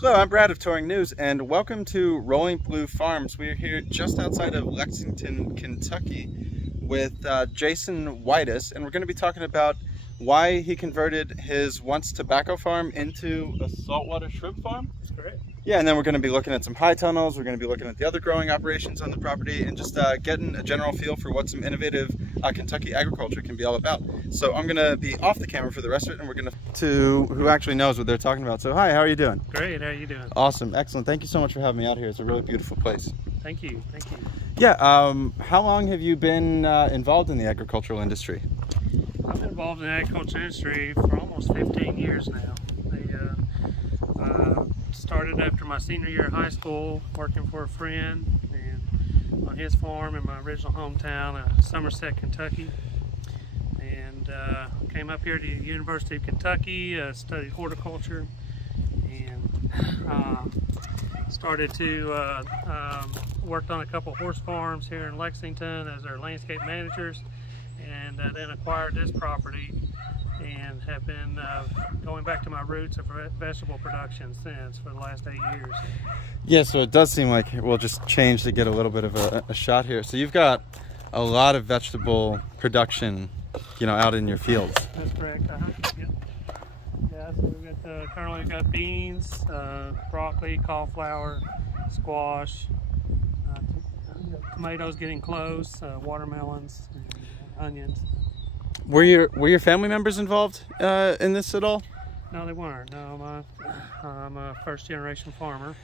Hello, I'm Brad of Touring News, and welcome to Rolling Blue Farms. We are here just outside of Lexington, Kentucky with Jason Whitis, and we're going to be talking about why he converted his once tobacco farm into a saltwater shrimp farm. That's correct. Yeah, and then we're going to be looking at some high tunnels, we're going to be looking at the other growing operations on the property, and just getting a general feel for what some innovative Kentucky agriculture can be all about. So I'm going to be off the camera for the rest of it, and we're going to who actually knows what they're talking about. So hi, how are you doing? Great, how are you doing? Awesome, excellent. Thank you so much for having me out here. It's a really beautiful place. Thank you, thank you. Yeah, how long have you been involved in the agricultural industry? I've been involved in the agriculture industry for almost 15 years now. I started after my senior year of high school working for a friend and on his farm in my original hometown of Somerset, Kentucky. And came up here to the University of Kentucky, studied horticulture, and started to worked on a couple horse farms here in Lexington as their landscape managers, and then acquired this property and have been going back to my roots of vegetable production since for the last 8 years. Yeah, so it does seem like we'll just change to get a little bit of a shot here. So you've got a lot of vegetable production, out in your fields. That's correct. Yep. Yeah, so we've got currently we've got beans, broccoli, cauliflower, squash, tomatoes getting close, watermelons, and onions. Were your family members involved in this at all? No, they weren't. No, I'm a first-generation farmer.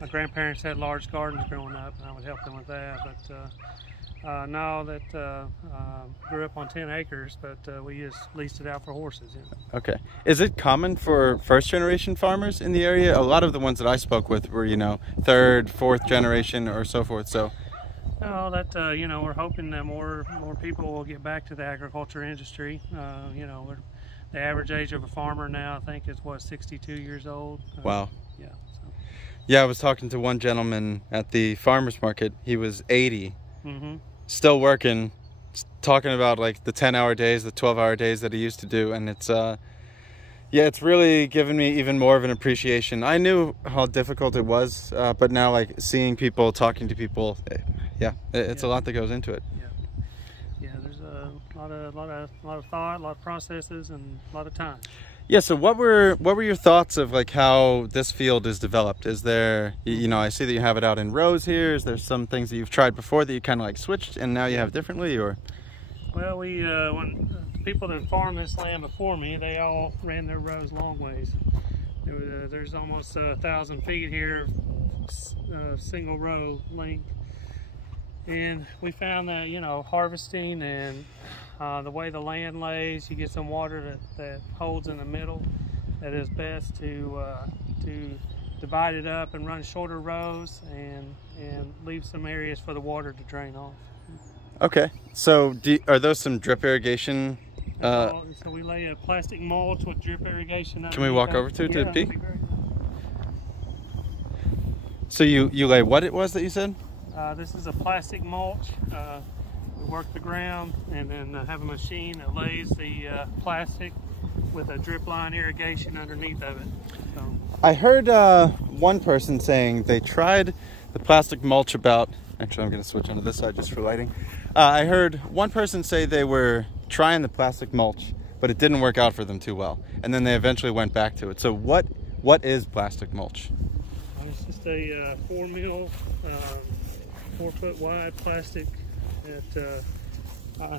My grandparents had large gardens growing up, and I would help them with that. But now that grew up on 10 acres, but we just leased it out for horses. Yeah. Okay. Is it common for first-generation farmers in the area? A lot of the ones that I spoke with were, third, fourth generation, or so forth. So. No, that we're hoping that more people will get back to the agriculture industry. The average age of a farmer now, I think, is what, 62 years old. Wow. Yeah. So. Yeah, I was talking to one gentleman at the farmers market. He was 80, still working, talking about like the 10-hour days, the 12-hour days that he used to do, and it's it's really given me even more of an appreciation. I knew how difficult it was, but now like seeing people, talking to people, it's a lot that goes into it. Yeah, there's a lot of thought, a lot of processes, and a lot of time. Yeah. So what were your thoughts of like how this field is developed? Is there, I see that you have it out in rows here. Is there some things that you've tried before that you kind of like switched and now you have differently, or? Well, when the people that farmed this land before me, they all ran their rows long ways. There's almost 1,000 feet here, single row length. And we found that, harvesting and the way the land lays, you get some water that holds in the middle, that is best to divide it up and run shorter rows and leave some areas for the water to drain off. Okay, so are those some drip irrigation? So we lay a plastic mulch with drip irrigation. Can we walk over to yeah, peek? So you lay what it was that you said? This is a plastic mulch. We work the ground and then have a machine that lays the plastic with a drip line irrigation underneath of it. So. I heard one person saying they tried the plastic mulch actually I'm going to switch onto this side just for lighting. I heard one person say they were trying the plastic mulch, but it didn't work out for them too well, and then they eventually went back to it. So what is plastic mulch? It's just a 4 mil 4 foot wide plastic that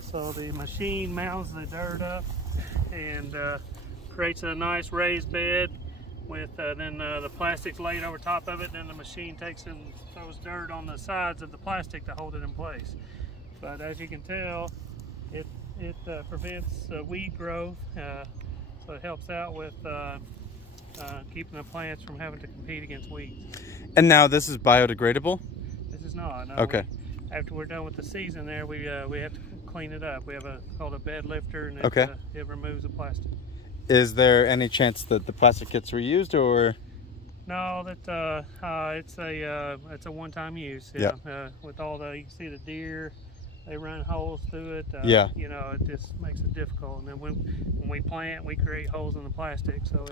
so the machine mounds the dirt up and creates a nice raised bed with then the plastic's laid over top of it. Then the machine takes and throws dirt on the sides of the plastic to hold it in place. But as you can tell, it prevents weed growth, so it helps out with keeping the plants from having to compete against weeds. And now this is biodegradable? This is not. No, okay. After we're done with the season there, we have to clean it up. We have called a bed lifter, and it removes the plastic. Is there any chance that the plastic gets reused, or? No, that it's a one-time use. Yeah. With all you can see the deer they run holes through it. Yeah. You know, it just makes it difficult. And then when we plant, we create holes in the plastic. So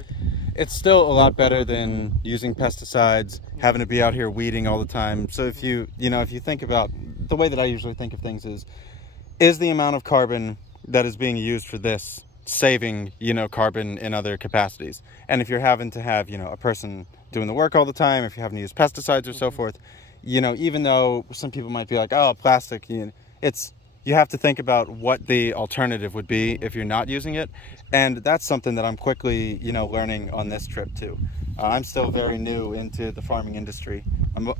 it's still a lot better than using pesticides, having to be out here weeding all the time. So if you think about the way that I usually think of things is the amount of carbon that is being used for this saving, carbon in other capacities. And if you're having to have, a person doing the work all the time, if you're having to use pesticides or so forth, even though some people might be like, oh, plastic, you have to think about what the alternative would be if you're not using it. And that's something that I'm quickly, learning on this trip too. I'm still very new into the farming industry.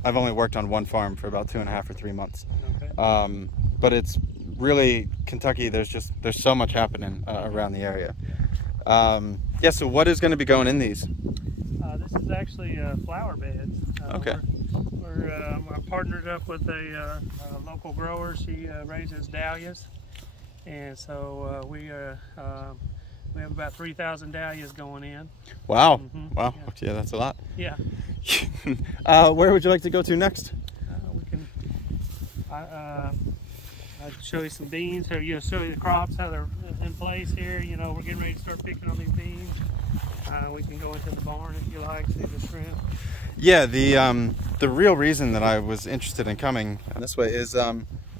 I've only worked on one farm for about 2.5 or 3 months. okay. But it's really Kentucky. There's so much happening around the area. Yeah. So what is going to be going in these? This is actually flower beds. Okay. We're partnered up with a local grower. She raises dahlias, and so we have about 3,000 dahlias going in. Wow. Wow. Yeah, that's a lot. Yeah. Where would you like to go to next? We can. I'll show you some beans. So show you the crops, how they're in place here. We're getting ready to start picking on these beans. We can go into the barn if you like, see the shrimp. Yeah, the real reason that I was interested in coming this way is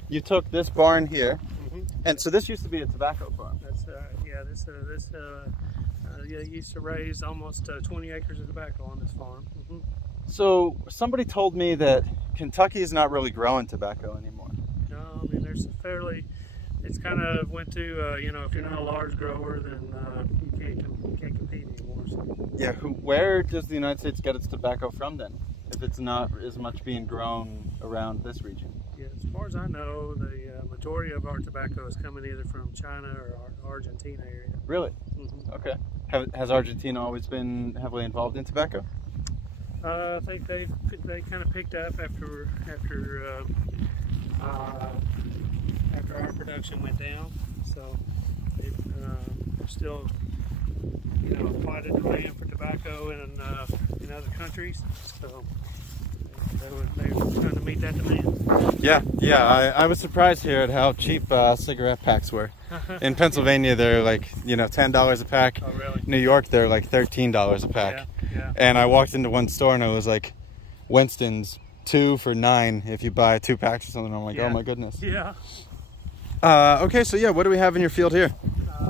you took this barn here, and so this used to be a tobacco farm. That's this used to raise almost 20 acres of tobacco on this farm. So somebody told me that Kentucky is not really growing tobacco anymore. No, I mean it's kind of went to if you're not a large grower, then you can't compete anymore. So. Yeah, where does the United States get its tobacco from then, if it's not as much being grown around this region? Yeah, as far as I know, the majority of our tobacco is coming either from China or Argentina area. Really? Okay. Has Argentina always been heavily involved in tobacco? I think they kind of picked up after our production went down. So there's still quite a demand for tobacco in other countries. So they were trying to meet that demand. Yeah. I was surprised here at how cheap cigarette packs were. In Pennsylvania, they're like $10 a pack. Oh, really? New York, they're like $13 a pack. Yeah. And I walked into one store and it was like Winston's 2 for $9 if you buy 2 packs or something. I'm like, oh my goodness. Yeah. Okay, so yeah, what do we have in your field here?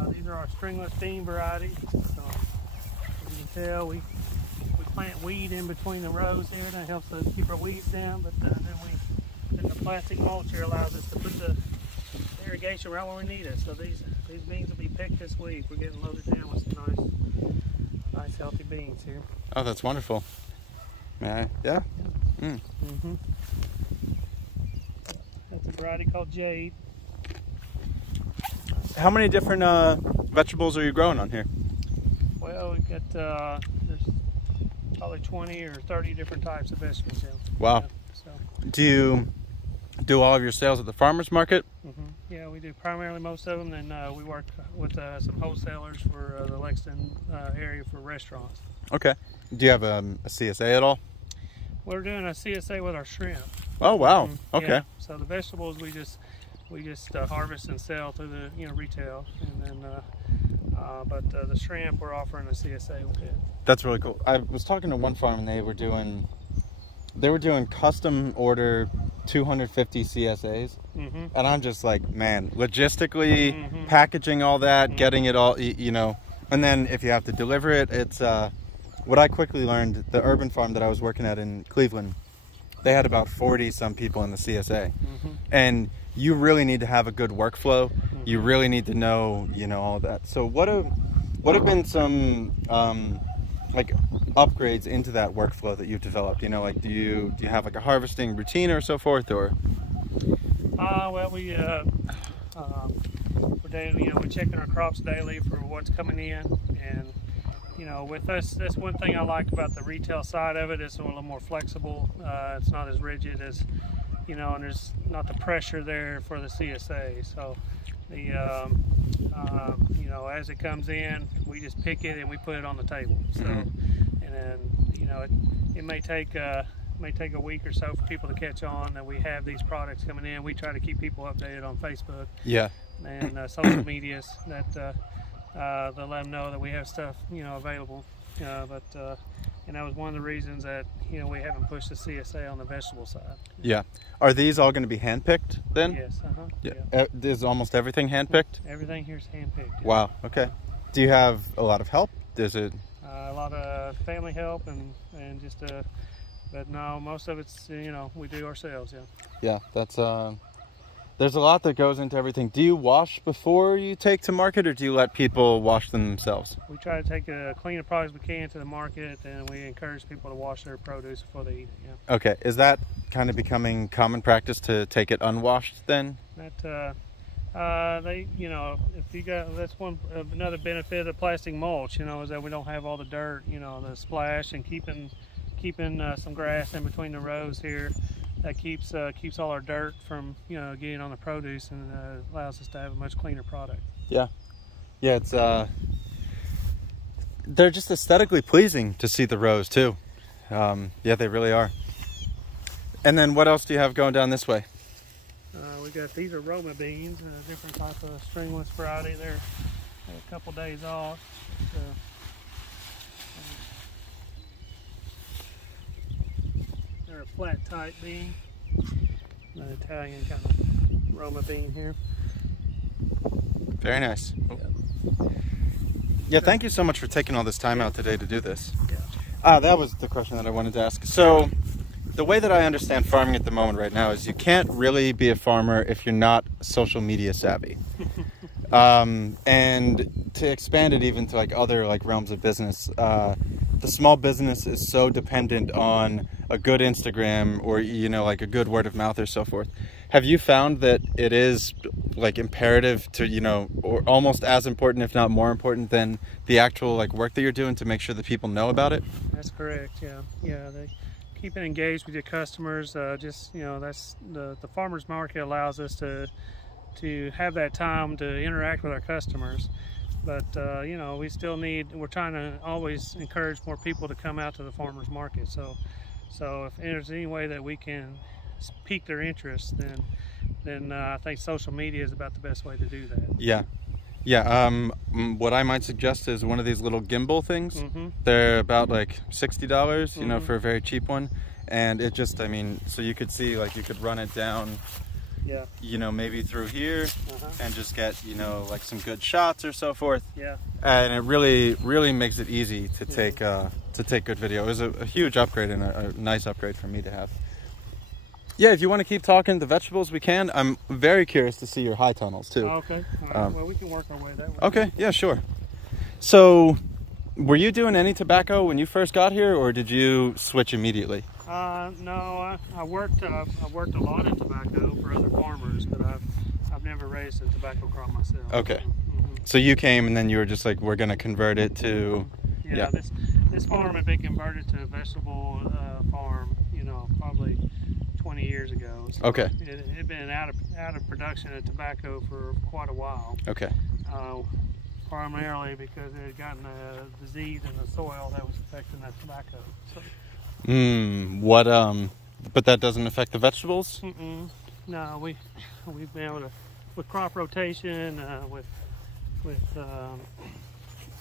These are our stringless bean varieties. So you can tell we plant weed in between the rows here. That helps us keep our weeds down. But then the plastic mulch here allows us to put the irrigation right where we need it. So these beans will be picked this week. We're getting loaded down with some nice healthy beans here. Oh, that's wonderful. Yeah. That's a variety called Jade. How many different vegetables are you growing on here? Well, we've got there's probably 20 or 30 different types of vegetables here. Wow. So. Do you do all of your sales at the farmer's market? Yeah, we do primarily most of them. Then we work with some wholesalers for the Lexington area for restaurants. Okay. Do you have a CSA at all? We're doing a CSA with our shrimp. Oh wow. Okay. Yeah. So the vegetables we just harvest and sell through the retail, and then but the shrimp we're offering a CSA with it. That's really cool. I was talking to one farm and they were doing custom order 250 CSAs, and I'm just like, man, logistically packaging all that, getting it all, and then if you have to deliver it, it's what I quickly learned. The urban farm that I was working at in Cleveland, they had about 40 some people in the CSA, and you really need to have a good workflow. You really need to know, all that. So what have been some like upgrades into that workflow that you've developed? Like do you have like a harvesting routine or so forth, or? Well, we're daily, we're checking our crops daily for what's coming in, and with us, that's one thing I like about the retail side of it. It's a little more flexible. It's not as rigid as, and there's not the pressure there for the CSA. So the as it comes in, we just pick it and we put it on the table. So and then it may take may take a week or so for people to catch on that we have these products coming in. We try to keep people updated on Facebook, and social medias that to let them know that we have stuff, available. And that was one of the reasons that we haven't pushed the CSA on the vegetable side. Yeah. Are these all going to be handpicked then? Yes. Yeah. Is almost everything handpicked? Everything here's handpicked. Yeah. Wow. Okay. Do you have a lot of help? Is it a lot of family help and just but no, most of it's we do ourselves. Yeah. That's there's a lot that goes into everything. Do you wash before you take to market, or do you let people wash them themselves? We try to take the cleanest products we can to the market, and we encourage people to wash their produce before they eat it. Yeah. Okay. Is that kind of becoming common practice to take it unwashed then? That if you got, that's another benefit of plastic mulch, is that we don't have all the dirt, the splash, and keeping some grass in between the rows here. That keeps all our dirt from getting on the produce, and allows us to have a much cleaner product. Yeah, it's they're just aesthetically pleasing to see the rows too. Yeah, they really are. And then what else do you have going down this way? We got, these are Roma beans, a different type of stringless variety. They're a couple days off. So, they're a flat type bean, an Italian kind of Roma bean here. Very nice. Yeah, thank you so much for taking all this time out today to do this. Yeah. That was the question that I wanted to ask. So, the way that I understand farming at the moment right now is you can't really be a farmer if you're not social media savvy. And to expand it even to like other realms of business, the small business is so dependent on a good Instagram or like a good word of mouth or so forth. Have you found that it is imperative to or almost as important, if not more important, than the actual work that you're doing to make sure that people know about it? That's correct. Yeah. They keeping engaged with your customers. That's the farmers market allows us to have that time to interact with our customers. But we still we're trying to always encourage more people to come out to the farmers market. So if there's any way that we can pique their interest, then I think social media is about the best way to do that. Yeah. What I might suggest is one of these little gimbal things. Mm-hmm. They're about $60, for a very cheap one. And it just, so you could see, you could run it down, maybe through here, and just get, some good shots or so forth. Yeah. And it really, really makes it easy to take good video. It was a huge upgrade and a nice upgrade for me to have. Yeah, if you want to keep talking the vegetables, we can. I'm very curious to see your high tunnels too. Oh, okay. All right. Well, we can work our way that way. Okay. Yeah, sure. So, were you doing any tobacco when you first got here, or did you switch immediately? No, I worked a lot in tobacco for other farmers, but I've never raised a tobacco crop myself. Okay. So you came and then you were just like, we're going to convert it to. Yeah. This farm had been converted to a vegetable farm, probably 20 years ago. So okay. It had been out of production of tobacco for quite a while. Okay. Primarily because it had gotten a disease in the soil that was affecting that tobacco. So. But that doesn't affect the vegetables? No, we've been able to, with crop rotation, with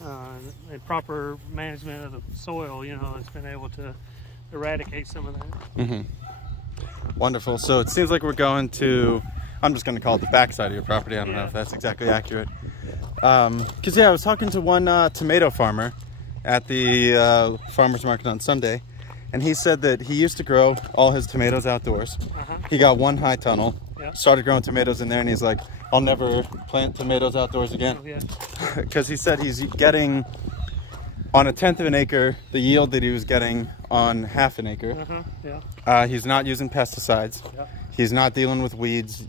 and proper management of the soil, it's been able to eradicate some of that. Wonderful. So it seems like we're going to, I'm just going to call it the backside of your property. I don't know if that's exactly accurate. Because I was talking to one tomato farmer at the farmer's market on Sunday, and he said that he used to grow all his tomatoes outdoors. He got one high tunnel, started growing tomatoes in there, and he's like, I'll never plant tomatoes outdoors again. Because he said he's getting, on 1/10 of an acre, the yield that he was getting on 1/2 an acre. He's not using pesticides. He's not dealing with weeds,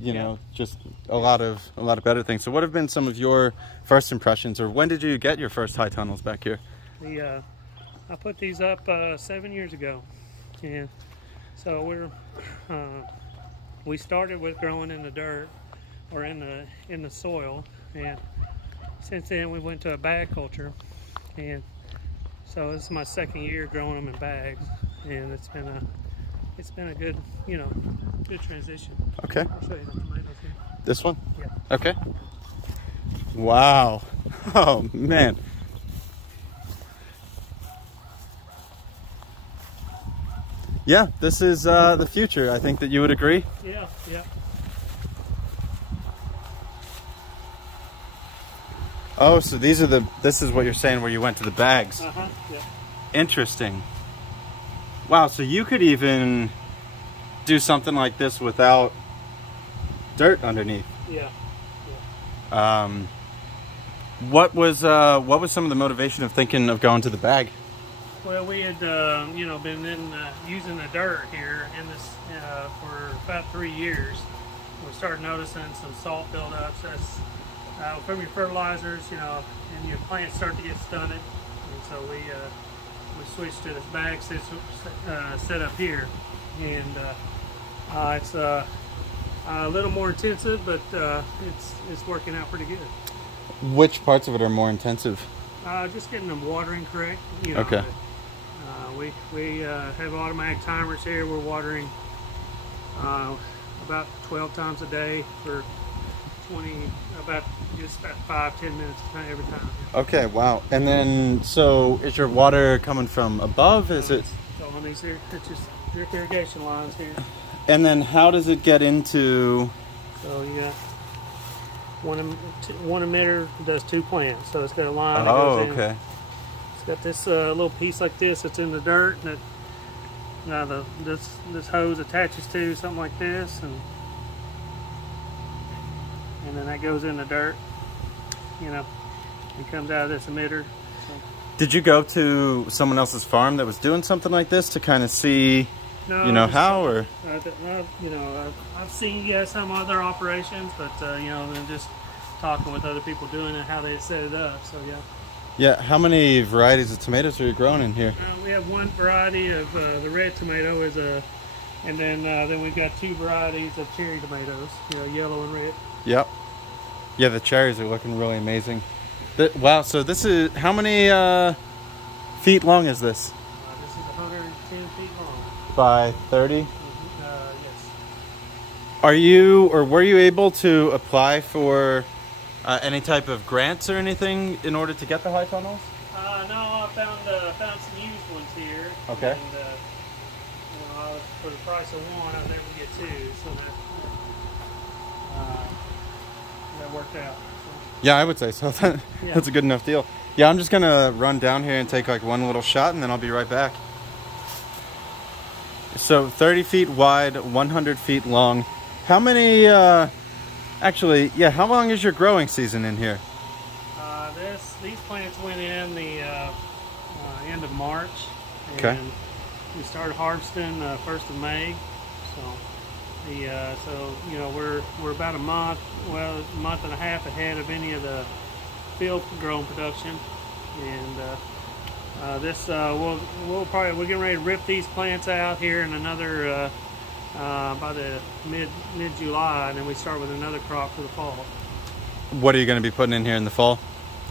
just a lot of better things. So what have been some of your first impressions, or when did you get your first high tunnels back here? I put these up 7 years ago, and so we started with growing in the dirt or in the soil, and since then we went to a bag culture, and so this is my second year growing them in bags, and it's been it's been a good, you know, good transition. Okay. I'll show you the tomatoes here. This one? Yeah. Okay. Wow. Oh, man. Yeah, this is the future. I think that you would agree. Yeah, yeah. Oh, so these are this is what you're saying where you went to the bags. Uh-huh, yeah. Interesting. Wow, so you could even do something like this without dirt underneath. Yeah. What was some of the motivation of thinking of going to the bag? Well, we had, you know, been using the dirt here in this for about 3 years. We started noticing some salt buildups. That's from your fertilizers, you know, and your plants start to get stunted. And so we switched to this bag set up here, and it's a little more intensive, but it's working out pretty good. Which parts of it are more intensive? Just getting them watering correct. You know, okay. We have automatic timers here. We're watering about 12 times a day for about 5-10 minutes every time. Okay, wow. And then, so is your water coming from above? Is it? So on these here, it's just irrigation lines here. And then how does it get into? So you got one emitter does 2 plants. So it's got a line that Oh, goes in. okay. It's got this little piece like this that's in the dirt that this hose attaches to something like this, and then that goes in the dirt, you know, and comes out of this emitter. So. Did you go to someone else's farm that was doing something like this to kind of see, No, you know, how, or? You know, I've seen some other operations, but you know, then just talking with other people doing it, how they set it up. So yeah. Yeah. How many varieties of tomatoes are you growing in here? We have one variety of the red tomato and then we've got 2 varieties of cherry tomatoes, you know, yellow and red. Yep. Yeah, the cherries are looking really amazing. Wow, so this is, how many feet long is this? This is 110 feet long. By 30? Yes. Are you, or were you able to apply for any type of grants or anything in order to get the high tunnels? No, I found some used ones here. Okay. And, you know, for the price of one, I was able to get 2, so that worked out. So. Yeah, I would say so. That's a good enough deal. Yeah, I'm just gonna run down here and take like one little shot, and then I'll be right back. So 30 feet wide, 100 feet long. How many, actually, yeah, how long is your growing season in here? These plants went in the end of March. And okay. We started harvesting 1st of May. So you know, we're about a month and a half ahead of any of the field grown production, and we're getting ready to rip these plants out here in another by the mid-July, and then we start with another crop for the fall. What are you going to be putting in here in the fall?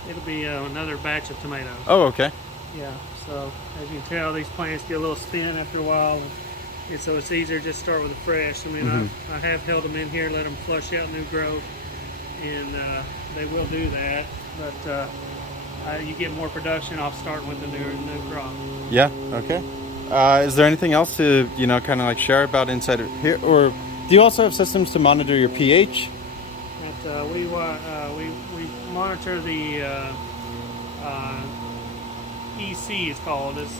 It'll be another batch of tomatoes. Oh, okay. Yeah. So as you can tell, these plants get a little spin after a while. And so it's easier to just start with the fresh. I mean, I have held them in here, let them flush out new growth, and they will do that. But you get more production off starting with the new crop. Yeah. Okay. Is there anything else to, you know, kind of like share about inside of here, or do you also have systems to monitor your pH? And, we monitor the EC is called. It's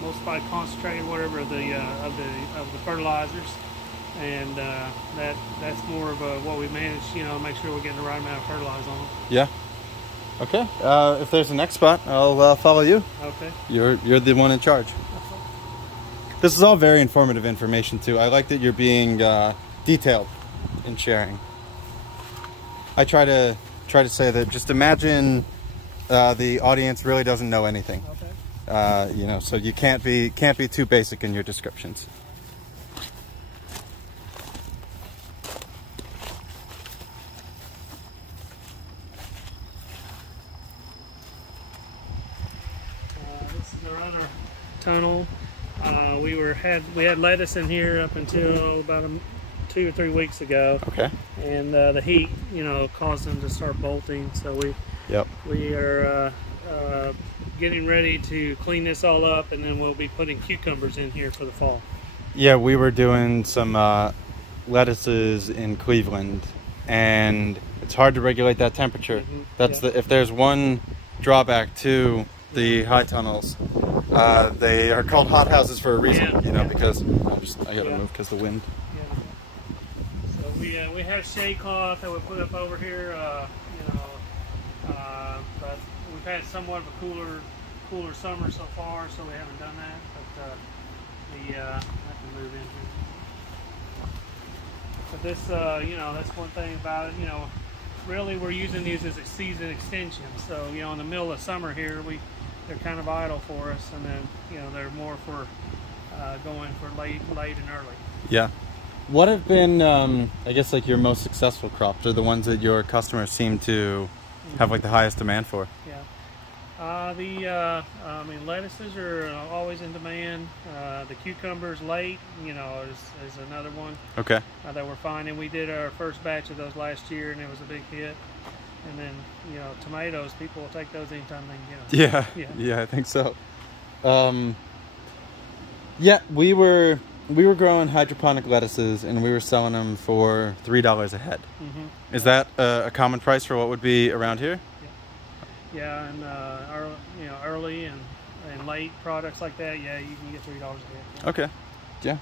emulsified concentrate, whatever of the fertilizers, and that's more of what we manage. You know, make sure we're getting the right amount of fertilizer on them. Yeah. Okay. If there's a next spot, I'll follow you. Okay. You're the one in charge. This is all very informative information too. I like that you're being detailed in sharing. I try to say that. Just imagine the audience really doesn't know anything. Okay. You know, so you can't be too basic in your descriptions. This is our other tunnel. We had lettuce in here up until about 2 or 3 weeks ago. Okay. And the heat, caused them to start bolting. So we are getting ready to clean this all up, and then we'll be putting cucumbers in here for the fall. Yeah, we were doing some lettuces in Cleveland, and it's hard to regulate that temperature. That's if there's one drawback to the high tunnels, they are called hothouses for a reason. Because I gotta move because the wind. So we have shade cloth that we put up over here, but we've had somewhat of a cooler summer so far, so we haven't done that. But I have to move in here. But this, that's one thing about it. Really we're using these as a season extension. So in the middle of summer here, they're kind of idle for us, and then they're more for going for late and early. Yeah. What have been, I guess, like your most successful crops, or the ones that your customers seem to have like the highest demand for? Yeah. Lettuces are always in demand. The cucumbers late, is another one. Okay. That we're finding. We did our first batch of those last year, and it was a big hit. And then, tomatoes, people will take those anytime they can get them. Yeah, I think so. Yeah, we were growing hydroponic lettuces, and we were selling them for $3 a head. Is that a common price for what would be around here? Yeah, and early and late products like that, yeah, you can get $3 a head. Yeah. Okay. Yeah.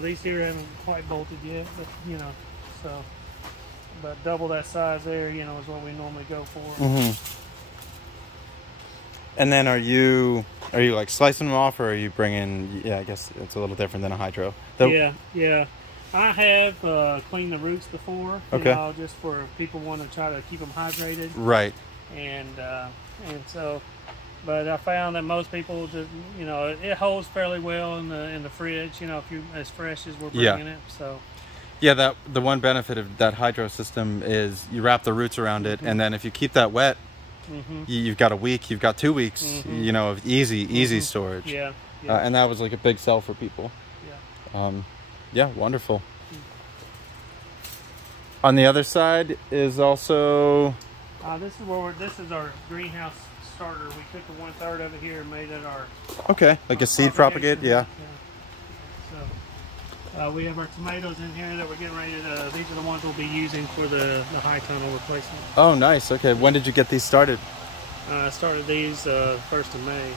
These here haven't quite bolted yet, but but double that size there, is what we normally go for. And then are you like slicing them off, or are you bringing? Yeah, I guess it's a little different than a hydro. Yeah. I have cleaned the roots before. Just for people want to try to keep them hydrated. Right. And so, but I found that most people just, it holds fairly well in the fridge. If you as fresh as we're bringing it. So. Yeah, the one benefit of that hydro system is you wrap the roots around it, and then if you keep that wet, you've got a week, you've got 2 weeks, of easy storage. Yeah. And that was like a big sell for people. Yeah. Yeah, wonderful. On the other side is also. This is our greenhouse starter. We took the 1/3 of it here and made it our. Okay, like a seed propagate, yeah. So we have our tomatoes in here that we're getting ready to. These are the ones we'll be using for the high tunnel replacement. Oh, nice. Okay, when did you get these started? I started these 1st of May.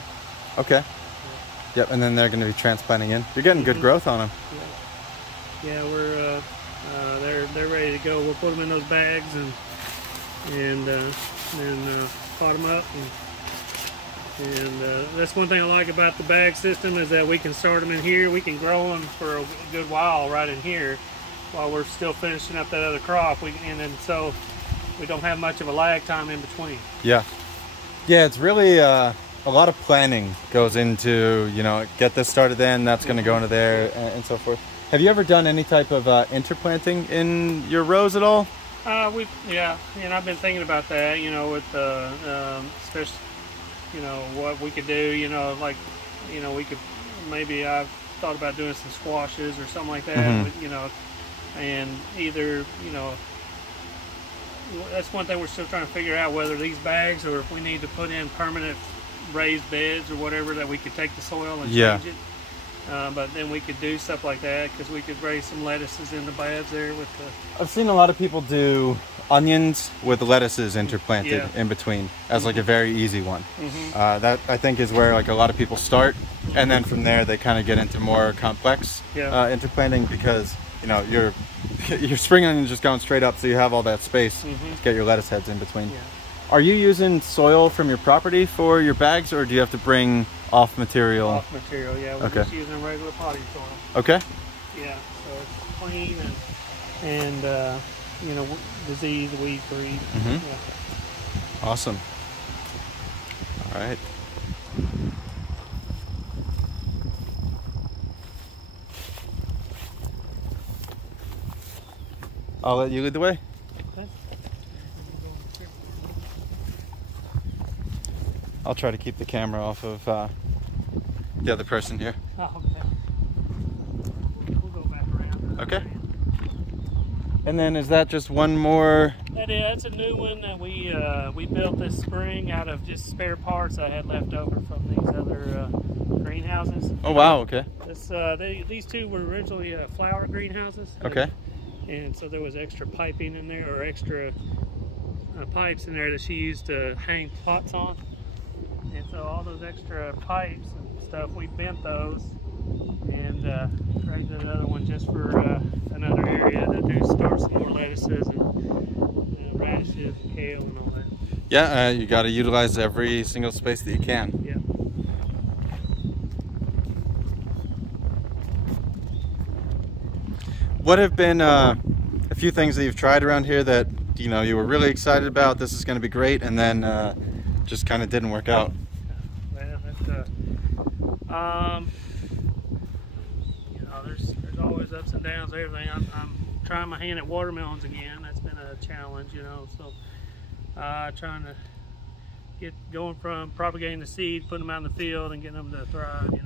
Okay. Yep, and then they're going to be transplanting in. You're getting good growth on them. Yeah, we're they're ready to go. We'll put them in those bags and pot them up, and that's one thing I like about the bag system is that we can start them in here. We can grow them for a good while right in here while we're still finishing up that other crop. So we don't have much of a lag time in between. Yeah, it's really a lot of planning goes into, get this started then, that's going to go into there, and so forth. Have you ever done any type of interplanting in your rows at all? And I've been thinking about that, with especially, what we could do, we could, maybe I've thought about doing some squashes or something like that, and either, that's one thing we're still trying to figure out, whether these bags or if we need to put in permanent raised beds or whatever, that we could take the soil and change it. But then we could do stuff like that, because we could raise some lettuces in the beds there with the. I've seen a lot of people do onions with lettuces interplanted in between as like a very easy one. That I think is where like a lot of people start, and then from there they kind of get into more complex interplanting, because your spring onion is just going straight up, so you have all that space to get your lettuce heads in between. Are you using soil from your property for your bags, or do you have to bring off material? Off material, yeah. We're just using regular potting soil. Okay. Yeah, so it's clean and disease, weed free. Awesome. All right. I'll let you lead the way. I'll try to keep the camera off of the other person here. Oh, okay. We'll go back around. Okay. And then is that just one more? That's a new one that we built this spring out of just spare parts I had left over from these other greenhouses. Oh wow, okay. These two were originally flower greenhouses. Okay. And so there was extra piping in there, or extra pipes in there that she used to hang pots on. And so all those extra pipes and stuff, we bent those and created another one just for another area to do start some more lettuces and radishes and kale and all that. Yeah, you got to utilize every single space that you can. Yeah. What have been a few things that you've tried around here that you were really excited about? This is going to be great, and then just kind of didn't work out. Well, there's always ups and downs. Everything. I'm trying my hand at watermelons again. That's been a challenge, So trying to get going from propagating the seed, putting them out in the field, and getting them to thrive. It's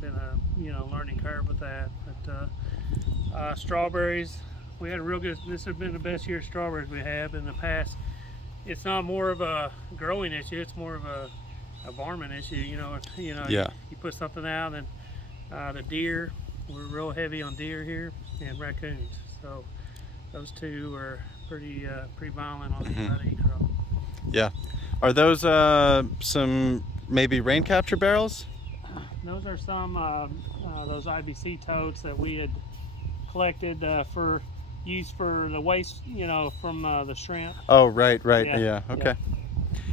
been a learning curve with that. But strawberries, we had a real good. This has been the best year of strawberries we have in the past. It's not more of a growing issue; it's more of a varmint issue. Yeah. You put something out, and the deer. We're real heavy on deer here and raccoons. So those two are pretty violent on the crop. Yeah. Are those some maybe rain capture barrels? Those are some those IBC totes that we had collected for use for the waste, from the shrimp. Oh, right. Yeah. Okay.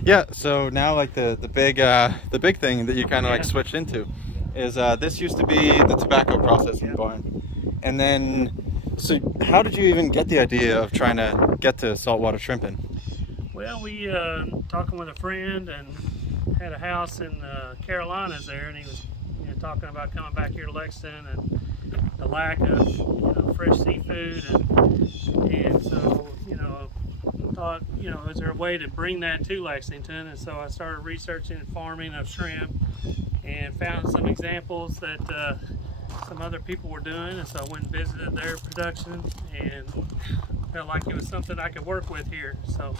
Yeah. So now, like the big thing that you kind of like switched into is this used to be the tobacco processing barn, and then so how did you even get the idea of trying to get to saltwater shrimping? Well, we talking with a friend and had a house in Carolinas there, and he was talking about coming back here to Lexington and the lack of fresh seafood, and so thought is there a way to bring that to Lexington? And so I started researching farming of shrimp and found some examples that some other people were doing, and so I went and visited their production and felt like it was something I could work with here. So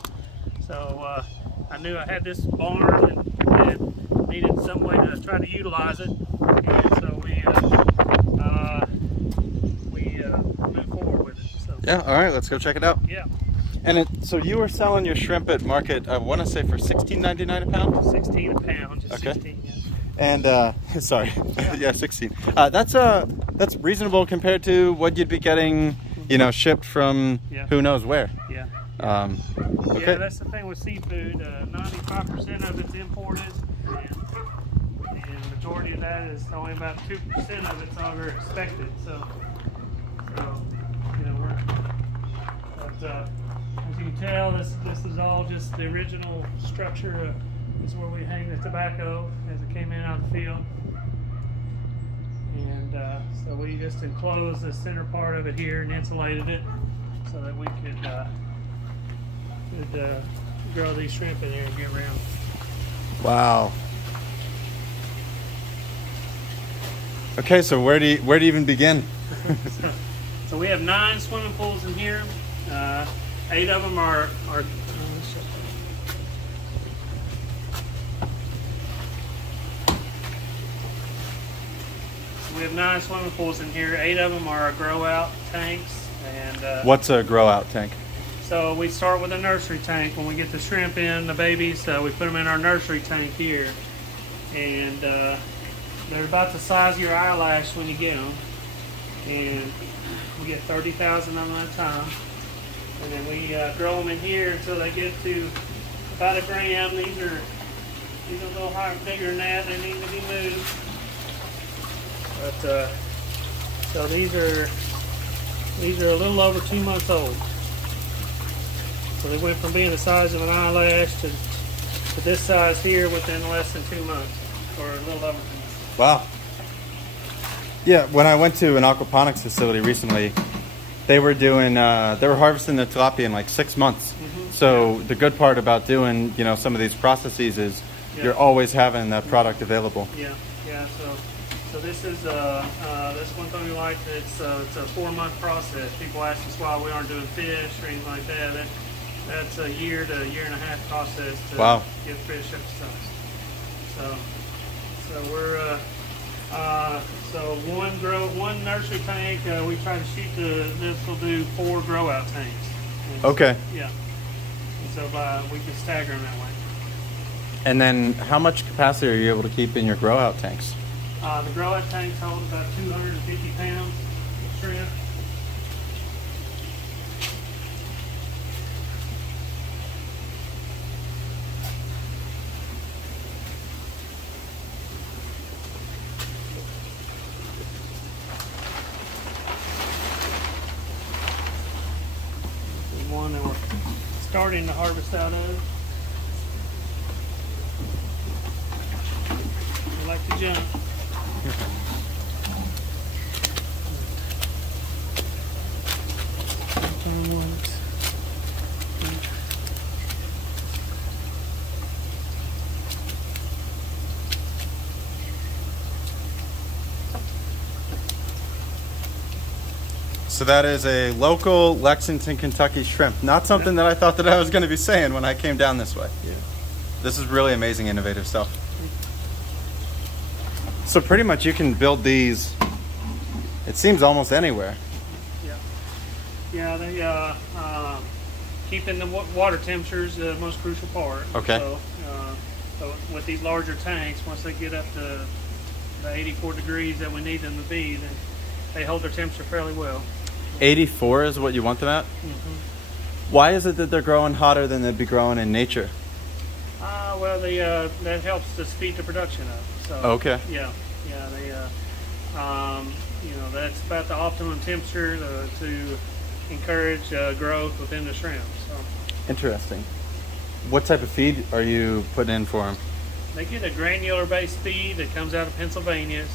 I knew I had this barn and needed some way to try to utilize it, and so we moved forward with it. So. Yeah, all right, let's go check it out. Yeah. And so you were selling your shrimp at market, I want to say for $16.99 a pound? 16 a pound, just okay. 16, yeah. And sorry, yeah, 16. That's reasonable compared to what you'd be getting, shipped from who knows where. Yeah. Okay. Yeah, that's the thing with seafood. 95% of it's imported, and the majority of that is only about 2% of it's ever expected. So as you can tell, this is all just the original structure. This is where we hang the tobacco as it came in out of the field, and so we just enclosed the center part of it here and insulated it so that we could grow these shrimp in there and get around. Wow. Okay, so where do you even begin? So we have 9 swimming pools in here. 8 of them are we have 9 swimming pools in here. 8 of them are grow out tanks. And what's a grow out tank? So we start with a nursery tank. When we get the shrimp in, the babies, we put them in our nursery tank here, and they're about the size of your eyelash when you get them, and we get 30,000 of them at a time, and then we grow them in here until they get to about a gram. These are a little higher, bigger than that. They need to be moved, but so these are a little over 2 months old. So they went from being the size of an eyelash to this size here within less than 2 months, or a little over 2 months. Wow. Yeah, when I went to an aquaponics facility recently, they were harvesting the tilapia in like 6 months. Mm-hmm. So the good part about doing, some of these processes is you're always having that product available. Yeah, yeah. So this is this one thing we like. It's a 4-month process. People ask us why we aren't doing fish or anything like that. That's a year to year and a half process to get fish up to size. So we're so one nursery tank. We try to shoot this will do 4 grow out tanks. And okay. So, yeah. And so we can stagger them that way. And then how much capacity are you able to keep in your grow out tanks? The grow out tanks hold about 250 pounds of shrimp. There's one that we're starting to harvest out of. We like to jump. So that is a local Lexington, Kentucky shrimp. Not something that I thought that I was going to be saying when I came down this way. Yeah. This is really amazing, innovative stuff. So pretty much you can build these, it seems, almost anywhere. Yeah, they keeping the water temperature is the most crucial part. Okay. So with these larger tanks, once they get up to the 84 degrees that we need them to be, then they hold their temperature fairly well. 84 is what you want them at? Mm-hmm. Why is it that they're growing hotter than they'd be growing in nature? Well, that helps to speed the production up. So, okay. Yeah, they, you know, that's about the optimum temperature to encourage growth within the shrimp. So. Interesting. What type of feed are you putting in for them? They get a granular-based feed that comes out of Pennsylvania.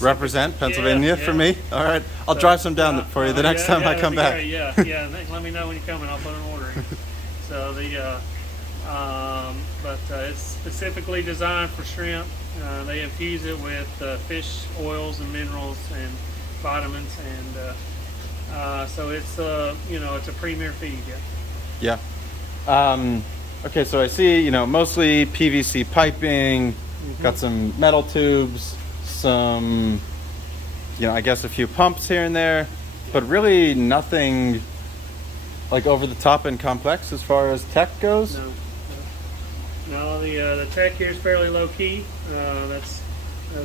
Represent Pennsylvania for me. All right, I'll drive some down for you the next time I come back. Great. Yeah. Let me know when you come and I'll put an order in. So it's specifically designed for shrimp. They infuse it with fish oils and minerals and vitamins, and so it's it's a premier feed. Yeah. Okay, so I see, mostly PVC piping, got some metal tubes, some, I guess a few pumps here and there, but really nothing like over the top and complex as far as tech goes. No, the tech here is fairly low key. That's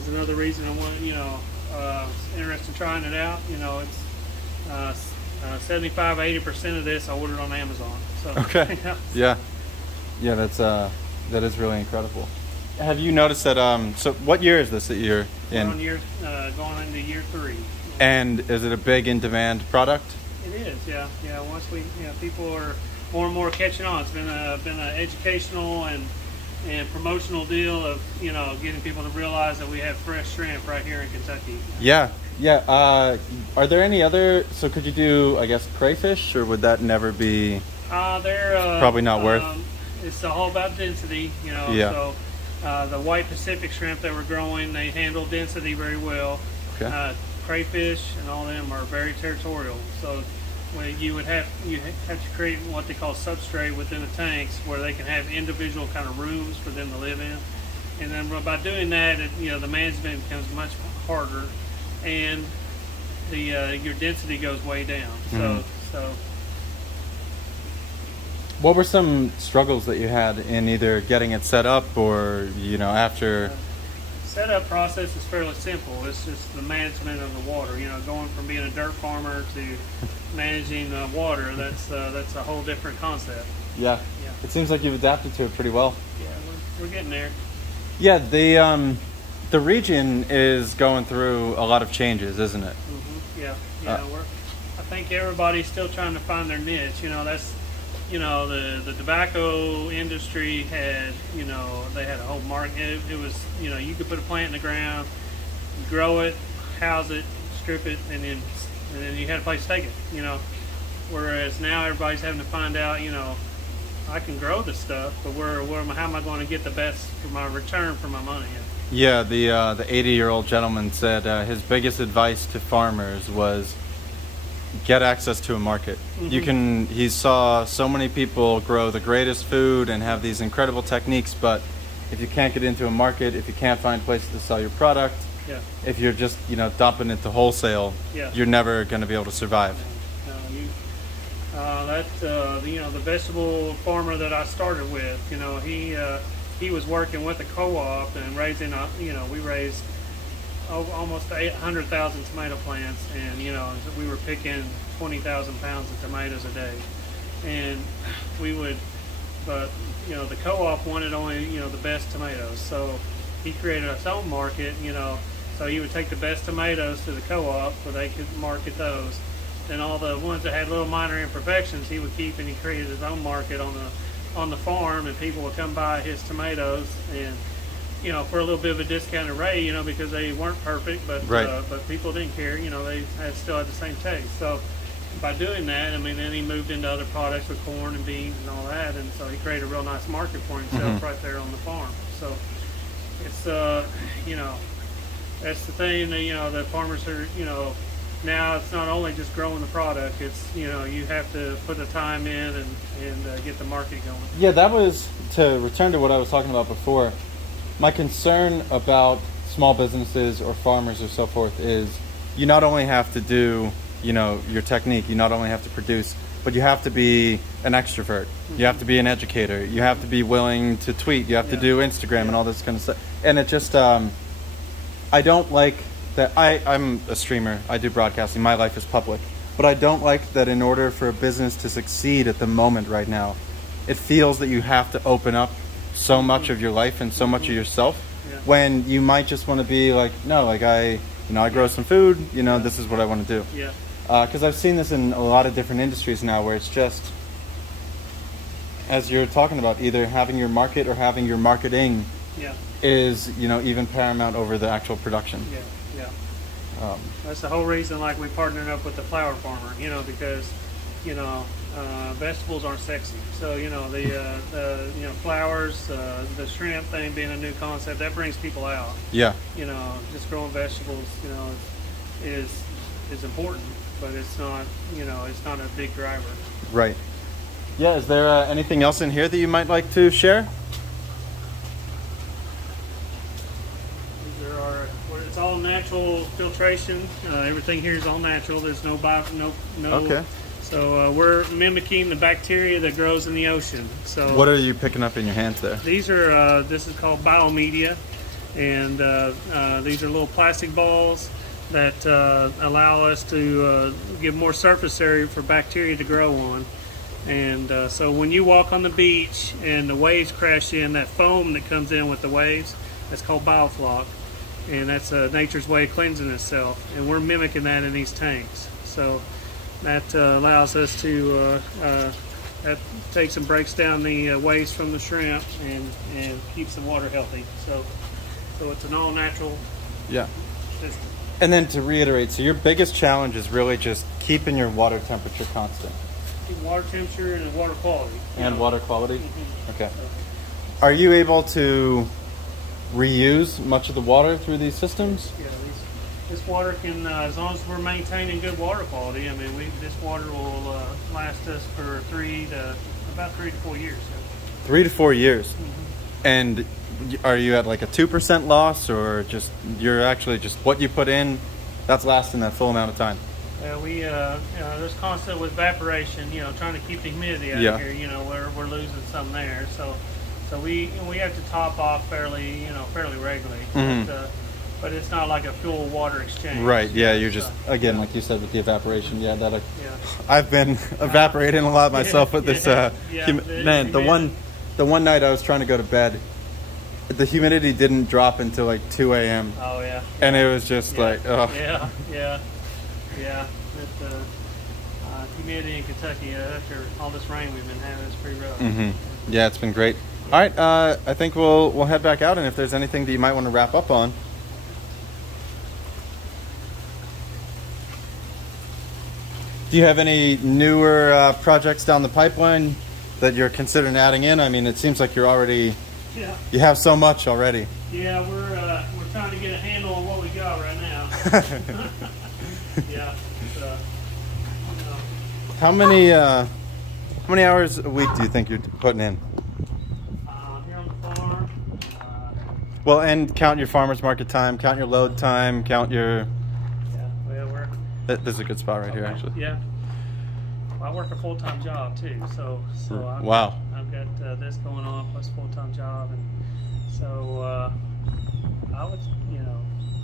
another reason I want, interested in trying it out. It's 75-80% of this I ordered on Amazon. So, okay. Yeah, that is really incredible. Have you noticed that? So, what year is this that you're in? Going into year 3. And is it a big in demand product? It is, yeah. Once people are more and more catching on. It's been an educational and promotional deal of getting people to realize that we have fresh shrimp right here in Kentucky. Yeah. Are there any other? So, could you do, I guess, crayfish, or would that never be? They're probably not worth. It's all about density, Yeah. So the white Pacific shrimp that we're growing, they handle density very well. Okay. Crayfish and all of them are very territorial. So you have to create what they call substrate within the tanks where they can have individual kind of rooms for them to live in. And then by doing that, the management becomes much harder, and your density goes way down. So. What were some struggles that you had in either getting it set up or, after? Setup process is fairly simple. It's just the management of the water. Going from being a dirt farmer to managing water, that's a whole different concept. Yeah. It seems like you've adapted to it pretty well. Yeah, we're getting there. Yeah, the region is going through a lot of changes, isn't it? Mm-hmm. Yeah. I think everybody's still trying to find their niche. That's. The tobacco industry had, they had a whole market. It was, you could put a plant in the ground, grow it, house it, strip it, and then you had a place to take it, Whereas now everybody's having to find out, I can grow the stuff, but how am I going to get the best for my return for my money? Yeah, the 80-year-old gentleman said his biggest advice to farmers was get access to a market. He saw so many people grow the greatest food and have these incredible techniques, but if you can't get into a market, if you can't find places to sell your product, if you're just dumping it to wholesale, you're never going to be able to survive. The vegetable farmer that I started with, he was working with a co-op and raising, we raised almost 800,000 tomato plants, and we were picking 20,000 pounds of tomatoes a day, and but the co-op wanted only the best tomatoes, so he created his own market, so he would take the best tomatoes to the co-op where they could market those. And all the ones that had little minor imperfections he would keep, and he created his own market on the farm, and people would come buy his tomatoes, and for a little bit of a discounted rate, because they weren't perfect, but people didn't care, they still had the same taste. So by doing that, then he moved into other products with corn and beans and all that, and so he created a real nice market for himself right there on the farm. So it's that's the thing that the farmers are now it's not only just growing the product, it's you have to put the time in and get the market going. Yeah, that was, to return to what I was talking about before, my concern about small businesses or farmers or so forth is you not only have to do your technique, you not only have to produce, but you have to be an extrovert, you have to be an educator, you have to be willing to tweet, you have to do Instagram and all this kind of stuff. And it just I don't like that. I'm a streamer, I do broadcasting, my life is public, but I don't like that in order for a business to succeed at the moment right now, it feels that you have to open up so much of your life and so much of yourself when you might just want to be like, no, like I grow some food, this is what I want to do. Because I've seen this in a lot of different industries now where it's just, as you're talking about, either having your market or having your marketing is even paramount over the actual production. That's the whole reason, like, we partnered up with the flower farmer, because vegetables aren't sexy. So the flowers, the shrimp thing being a new concept, that brings people out. Just growing vegetables is important, but it's not it's not a big driver. Right. Yeah. Is there anything else in here that you might like to share? It's all natural filtration. Everything here is all natural. There's no Okay. So we're mimicking the bacteria that grows in the ocean. So what are you picking up in your hands there? These are this is called Biomedia, and these are little plastic balls that allow us to give more surface area for bacteria to grow on. And so when you walk on the beach and the waves crash in, that foam that comes in with the waves, that's called biofloc. And that's nature's way of cleansing itself, and we're mimicking that in these tanks. So that allows us to that takes and breaks down the waste from the shrimp and keeps the water healthy. So it's an all natural system. And then to reiterate, so your biggest challenge is really just keeping your water temperature constant. Water temperature and water quality. And water quality. Okay. Are you able to reuse much of the water through these systems? Yeah, this water can, as long as we're maintaining good water quality, this water will last us for about 3 to 4 years. So. 3 to 4 years. And are you at like a 2% loss, or just you're actually just what you put in, that's lasting that full amount of time? There's constant with evaporation, trying to keep the humidity out of here, we're losing some there. So we have to top off fairly regularly, but it's not like a fuel water exchange. Right. Yeah. You're just again, like you said, with the evaporation. Yeah. I've been evaporating a lot myself with this. Man, the one night I was trying to go to bed, the humidity didn't drop until like 2 a.m. Oh yeah. And it was just like, oh. Yeah. Humidity in Kentucky after all this rain we've been having is pretty rough. Yeah, it's been great. All right, I think we'll head back out, and if there's anything that you might want to wrap up on. Do you have any newer projects down the pipeline that you're considering adding in? I mean, it seems like you're already, Yeah. you have so much already. Yeah, we're trying to get a handle on what we got right now. Yeah. How many hours a week do you think you're putting in? Here on the farm. Well, and count your farmer's market time, count your load time, count your... Yeah, well, we're... This is a good spot right here, actually. Yeah. Well, I work a full-time job, too, so Wow. I've got this going on, plus full-time job, and so I would,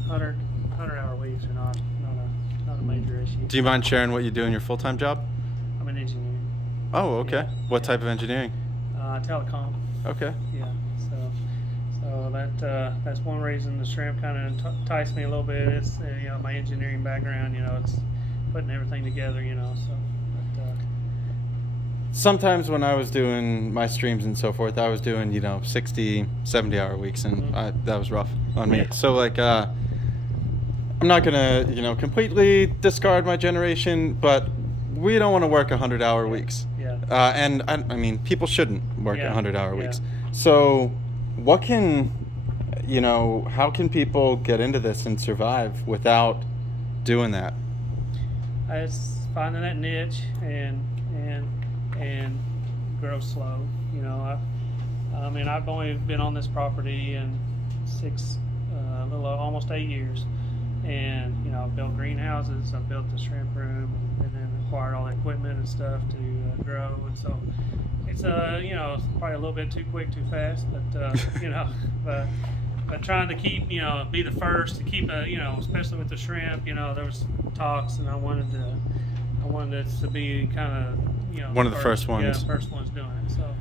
100-hour weeks are not a major issue. Do you mind sharing what you do in your full-time job? I'm an engineer. Oh, okay. Yeah. What type of engineering? Telecom. Okay. Yeah. So that's one reason the shrimp kind of enticed me a little bit. It's my engineering background. It's putting everything together. So. Sometimes when I was doing my streams and so forth, I was doing 60, 70-hour weeks, and that was rough on me. Yeah. So like, I'm not gonna completely discard my generation, but we don't want to work 100-hour weeks. Yeah. And I mean, people shouldn't work 100-hour weeks. Yeah. So what can, how can people get into this and survive without doing that? It's finding that niche and grow slow. I mean, I've only been on this property in almost 8 years, and I've built greenhouses, I've built the shrimp room, and then acquired all the equipment and stuff to grow, and so it's probably a little bit too quick, too fast, but but trying to keep be the first to keep especially with the shrimp, there was talks, and I wanted it to be kind of one of the first ones. Yeah, first ones doing it. So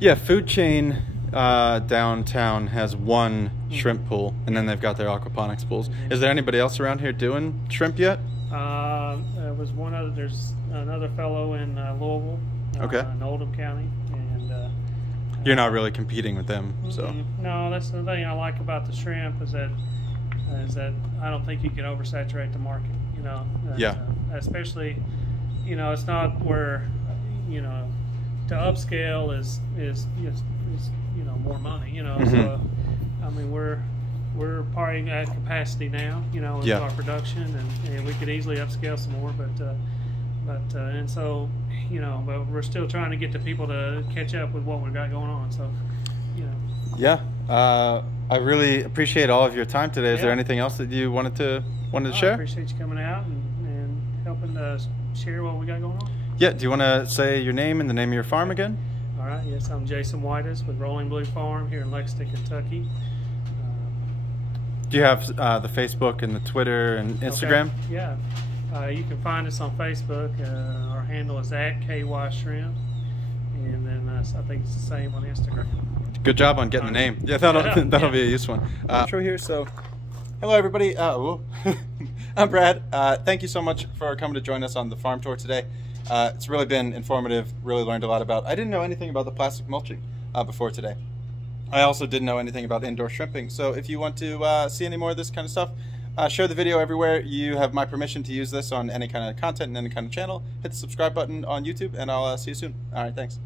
yeah, Food Chain downtown has one shrimp pool, and then they've got their aquaponics pools. Is there anybody else around here doing shrimp yet? There was one other. There's another fellow in Louisville, in Oldham County, and you're not really competing with them, so. No, that's the thing I like about the shrimp is that I don't think you can oversaturate the market. Yeah. Especially, it's not where to upscale is more money. So I mean we're probably at capacity now. With our production, and we could easily upscale some more, but and so but we're still trying to get the people to catch up with what we've got going on. So Yeah, I really appreciate all of your time today. Is there anything else that you wanted to share? I appreciate you coming out and helping us share what we got going on. Yeah, do you want to say your name and the name of your farm again? All right, yes, I'm Jason Whitis with Rolling Blue Farm here in Lexington, Kentucky. Do you have the Facebook and the Twitter and Instagram? Okay. Yeah, you can find us on Facebook. Our handle is @KYShrimp, and then I think it's the same on Instagram. Good job on getting the name. Yeah, that'll be a useful one. Intro here, so hello everybody. I'm Brad. Thank you so much for coming to join us on the farm tour today. It's really been informative, really learned a lot about. I didn't know anything about the plastic mulching before today. I also didn't know anything about indoor shrimping. So if you want to see any more of this kind of stuff, share the video everywhere. You have my permission to use this on any kind of content and any kind of channel. Hit the subscribe button on YouTube, and I'll see you soon. All right, thanks.